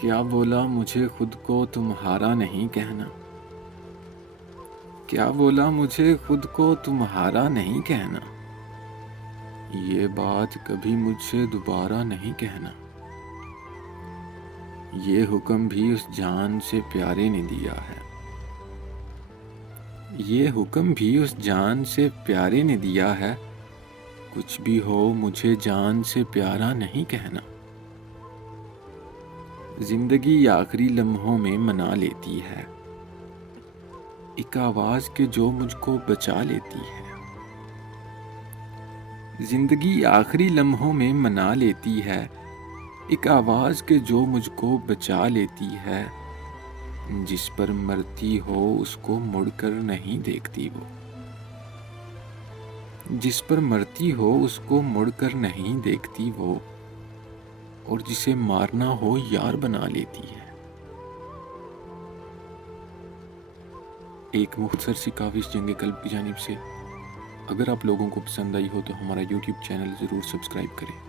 क्या बोला मुझे खुद को तुम्हारा नहीं कहना। क्या बोला मुझे खुद को तुम्हारा नहीं कहना। ये बात कभी मुझसे दोबारा नहीं कहना। ये हुक्म भी उस जान से प्यारे ने दिया है। ये हुक्म भी उस जान से प्यारे ने दिया है। कुछ भी हो मुझे जान से प्यारा नहीं कहना। जिंदगी आखिरी लम्हों में मना लेती है, एक आवाज के जो मुझको बचा लेती है। जिंदगी आखिरी लम्हों में मना लेती है, एक आवाज के जो मुझको बचा लेती है। जिस पर मरती हो उसको मुड़कर नहीं देखती वो। जिस पर मरती हो उसको मुड़कर नहीं देखती वो। और जिसे मारना हो यार बना लेती है। एक मुख्तसर सी काविश जंग कल्ब की जानिब से। अगर आप लोगों को पसंद आई हो तो हमारा YouTube चैनल ज़रूर सब्सक्राइब करें।